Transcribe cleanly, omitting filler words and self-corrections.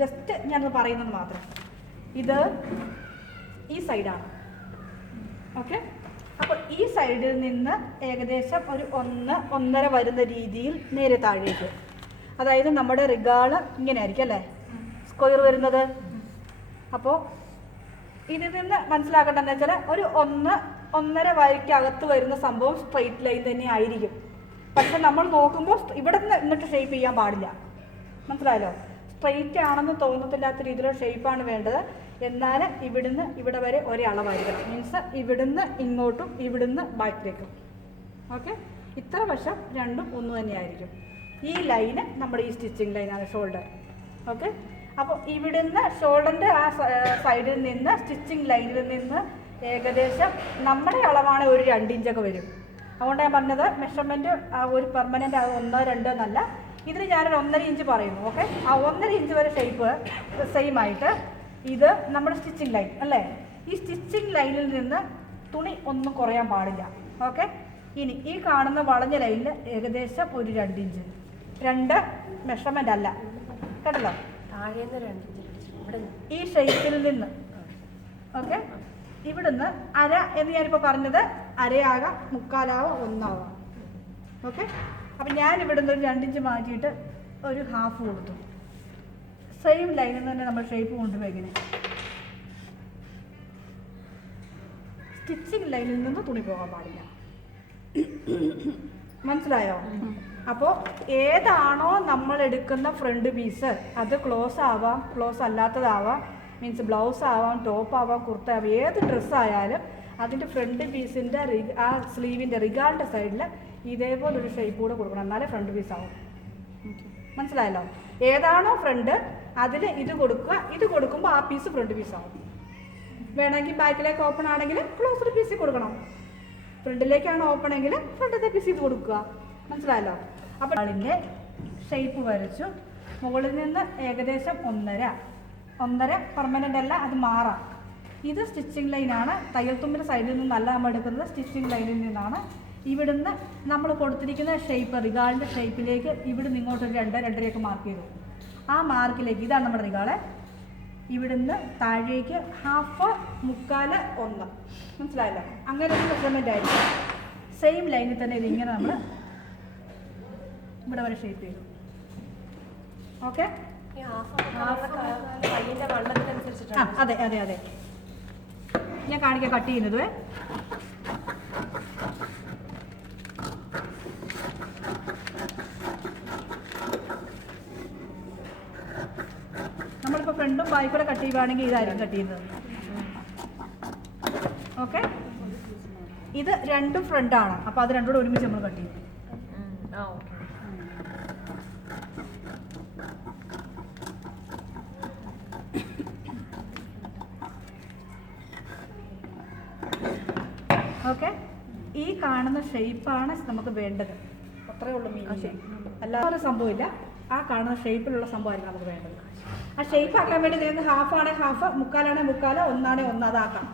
Just ഞാനത് പറയുന്നത് മാത്രം. ഇത് ഈ സൈഡാണ്. ഓക്കെ, അപ്പോൾ ഈ സൈഡിൽ നിന്ന് ഏകദേശം ഒരു 1-1.5 വരുന്ന രീതിയിൽ നേരെ താഴേക്ക്, അതായത് നമ്മുടെ റിഗാള് ഇങ്ങനെ ആയിരിക്കും അല്ലേ, സ്ക്വയർ വരുന്നത്. അപ്പോൾ ഇതിൽ നിന്ന് മനസ്സിലാക്കേണ്ടതെന്ന് വെച്ചാൽ ഒരു 1-1.5 വരയ്ക്കകത്ത് വരുന്ന സംഭവം സ്ട്രെയിറ്റ് ലൈൻ തന്നെ ആയിരിക്കും. പക്ഷെ നമ്മൾ നോക്കുമ്പോൾ ഇവിടെ നിന്ന് എന്നിട്ട് ഷേപ്പ് ചെയ്യാൻ പാടില്ല. മനസ്സിലായല്ലോ? സ്ട്രെയിറ്റ് ആണെന്ന് തോന്നത്തില്ലാത്ത രീതിയിലുള്ള ഷേപ്പാണ് വേണ്ടത്. എന്നാൽ ഇവിടുന്ന് ഇവിടെ വരെ ഒരേ അളവായിരിക്കണം. മീൻസ് ഇവിടുന്ന് ഇങ്ങോട്ടും ഇവിടുന്ന് ബാക്കിലേക്കും. ഓക്കെ, ഇത്ര വശം രണ്ടും ഒന്ന് തന്നെയായിരിക്കും. ഈ ലൈന് നമ്മുടെ ഈ സ്റ്റിച്ചിങ് ലൈനാണ്, ഷോൾഡർ. ഓക്കെ, അപ്പോൾ ഇവിടുന്ന് ഷോൾഡറിൻ്റെ ആ സൈഡിൽ നിന്ന് സ്റ്റിച്ചിങ് ലൈനിൽ നിന്ന് ഏകദേശം നമ്മുടെ അളവാണ് ഒരു 2 ഇഞ്ചൊക്കെ വരും. അതുകൊണ്ട് ഞാൻ പറഞ്ഞത് മെഷർമെൻറ്റ് ഒരു പെർമനൻ്റ് അത് 1-2 എന്നല്ല. ഇതിന് ഞാനൊരു 1.5 ഇഞ്ച് പറയുന്നു. ഓക്കെ, ആ 1.5 ഇഞ്ച് വരെ ഷേപ്പ് സെയിം ആയിട്ട് ഇത് നമ്മുടെ സ്റ്റിച്ചിങ് ലൈൻ അല്ലേ. ഈ സ്റ്റിച്ചിങ് ലൈനിൽ നിന്ന് തുണി ഒന്നും കുറയാൻ പാടില്ല. ഓക്കെ, ഇനി ഈ കാണുന്ന വളഞ്ഞ ലൈനിൽ ഏകദേശം ഒരു 2 ഇഞ്ച്, 2 മെഷർമെൻ്റ് അല്ല കേട്ടല്ലോ, ഈ ഷേപ്പിൽ നിന്ന്. ഓക്കെ, ഇവിടുന്ന് അര എന്ന് ഞാനിപ്പോൾ പറഞ്ഞത് അരയാകാം, മുക്കാലാവാം, 1 ആവാം. ഓക്കെ, അപ്പം ഞാൻ ഇവിടുന്ന് ഒരു 2 ഇഞ്ച് മാറ്റിയിട്ട് ഒരു 1/2 കൊടുത്തു. സെയിം ലൈനിൽ തന്നെ നമ്മൾ ഷേപ്പ് കൊണ്ടുപോയി ഇങ്ങനെ സ്റ്റിച്ചിങ് ലൈനിൽ നിന്ന് തുണി പോകാൻ പാടില്ല. മനസ്സിലായോ? അപ്പോൾ ഏതാണോ നമ്മൾ എടുക്കുന്ന ഫ്രണ്ട് പീസ് അത് ക്ലോസ് ആവാം, ക്ലോസ് അല്ലാത്തതാവാം, മീൻസ് ബ്ലൗസ് ആവാം, ടോപ്പ് ആവാം, കുർത്ത ആവാം, ഏത് ഡ്രസ്സായാലും അതിൻ്റെ ഫ്രണ്ട് പീസിൻ്റെ ആ സ്ലീവിൻ്റെ റിഗാളിൻ്റെ സൈഡിൽ ഇതേപോലൊരു ഷേപ്പ് കൂടെ കൊടുക്കണം, എന്നാലേ ഫ്രണ്ട് പീസ് ആവും. മനസ്സിലായല്ലോ? ഏതാണോ ഫ്രണ്ട് അതിൽ ഇത് കൊടുക്കുക, ഇത് കൊടുക്കുമ്പോൾ ആ പീസ് ഫ്രണ്ട് പീസ് ആവും. വേണമെങ്കിൽ ബാക്കിലേക്ക് ഓപ്പൺ ആണെങ്കിൽ ക്ലോസ്ഡ് പീസ് കൊടുക്കണം, ഫ്രണ്ടിലേക്കാണ് ഓപ്പൺ എങ്കിൽ ഫ്രണ്ടിലത്തെ പീസ് ഇത് കൊടുക്കുക. മനസ്സിലായല്ലോ? അപ്പോൾ ആളിൻ്റെ ഷേപ്പ് വരച്ചു. മുകളിൽ നിന്ന് ഏകദേശം 1.5 പെർമനൻ്റ് അല്ല, അത് മാറാം. ഇത് സ്റ്റിച്ചിങ് ലൈനാണ്. തയ്യൽ തുമ്പിൻ്റെ സൈഡിൽ നിന്നല്ല നമ്മൾ എടുക്കുന്നത്, സ്റ്റിച്ചിങ് ലൈനിൽ നിന്നാണ്. ഇവിടുന്ന് നമ്മൾ കൊടുത്തിരിക്കുന്ന ഷേപ്പ് റിഗാളിൻ്റെ ഷേപ്പിലേക്ക് ഇവിടുന്ന് ഇങ്ങോട്ടൊരു 2-2.5 മാർക്ക് ചെയ്തു. ആ മാർക്കിലേക്ക്, ഇതാണ് നമ്മുടെ റിഗാള്, ഇവിടുന്ന് താഴേക്ക് 1/2, 1/4, 1. മനസ്സിലായല്ലോ? അങ്ങനെ ഒരു മെഷർമെൻ്റ് ആയിരിക്കും. സെയിം ലൈനിൽ തന്നെ ഇതിങ്ങനെ നമ്മൾ ഇവിടെ വരെ ഷേപ്പ് ചെയ്തു. ഓക്കെ, അതെ അതെ അതെ, ഞാൻ കാണിക്കാം കട്ട് ചെയ്യുന്നത്. നമ്മളിപ്പോൾ ഫ്രണ്ടും ബാക്കിലൂടെ കട്ട് ചെയ്യുകയാണെങ്കിൽ ഇതായിരിക്കും കട്ട് ചെയ്യുന്നത്. ഓക്കെ, ഇത് രണ്ടും ഫ്രണ്ടാണ്, അപ്പോൾ അത് രണ്ടും കൂടെ ഒരുമിച്ച് നമ്മൾ കട്ട് ചെയ്യും. ഓക്കെ, ഈ കാണുന്ന ഷേപ്പാണ് നമുക്ക് വേണ്ടത്. അത്രേ ഉള്ളൂ മീനിങ്, അല്ലാതെ സംഭവമില്ല. ആ കാണുന്ന ഷേപ്പിലുള്ള സംഭവമായിരിക്കും നമുക്ക് വേണ്ടത്. ആ ഷേപ്പ് ആക്കാൻ വേണ്ടി നിങ്ങൾക്ക് 1/2 ആണെങ്കിൽ 1/2, 1/4 ആണെങ്കിൽ 1/4, 1 ആണെങ്കിൽ 1, അതാക്കാം.